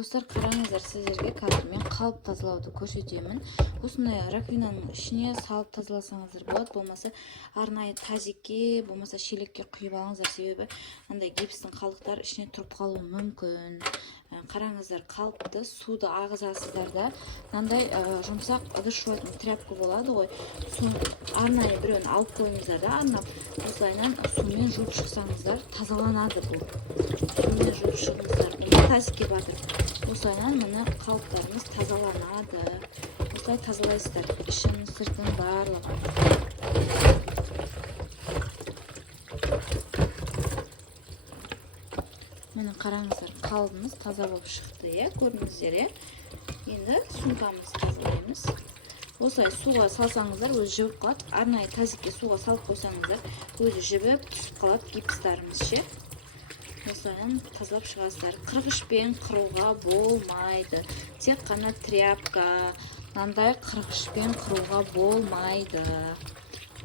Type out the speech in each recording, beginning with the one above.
Достар, қараңыздар, сіздерге қазір мен қалып тазалауды көрсетемін. Осындай раковинаның ішіне салып тазаласаңыздар болады, болмаса арнайы тазикке, болмаса шелекке құйып алыңыздар, себебі андай гипстің қалдықтары ішіне тұрып қалуы мүмкін. Қараңыздар, қалыпты суды ағызасыздар да, мынандай жұмсақ ыдыс жуатын тряпка болады ғой, соны арнайы біреуін алып қойыңыздар да, арнап осылайынан сумен жуып шықсаңыздар тазаланады. Бұл сумен жуып шығыңыздар, тазикке батырып, осылайынан мына қалыптарымыз тазаланады. Осылай тазалайсыздар, ішін сыртын барлығын. Міне қараңыздар, қалыбымыз таза болып шықты, көрдіңіздер. Енді сумкамызды тазалаймыз. Осылай суға салсаңыздар, өзі жібіп қалады. Арнайы тазикке суға салып қойсаңыздар, өзі жібіп түсіп қалады гипстарымыз ше. Осылайынан тазалап шығасыздар. Қырғышпен қыруға болмайды. Тек қана тряпка, мынандай қырғышпен қыруға болмайды.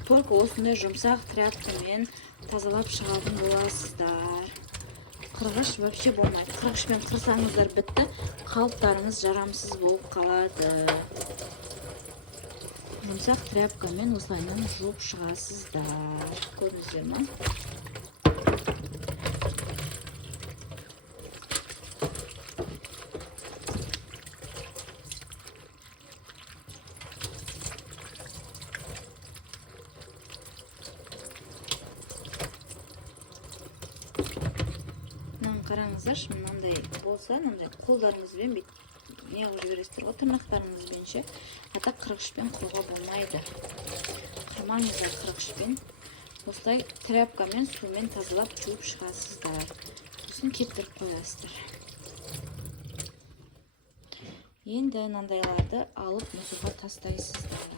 Только осындай жұмсақ тряпкамен тазалап шығатын боласыздар. Қырғыш вообще болмайды. Қырғышпен қырсаңыздар бітті, қалыптарыңыз жарамсыз болып қалады. Жұмсақ тряпкамен осылайынан жуып шығасыздар. Көрдіңіздер ме? Қараңыздар, мынандай болса, мынандай қолдарыңызбен неғып жібересіздер ғой, тырнақтарыңызбен ше. Ата қырғышпен қыруға болмайды. Қырмаңыздар қырғышпен. Осылай тряпкамен сумен тазалап жуып шығасыздар. Сосын кептіріп қоясыздар. Енді мынандайларды алып мұзға тастайсыздар.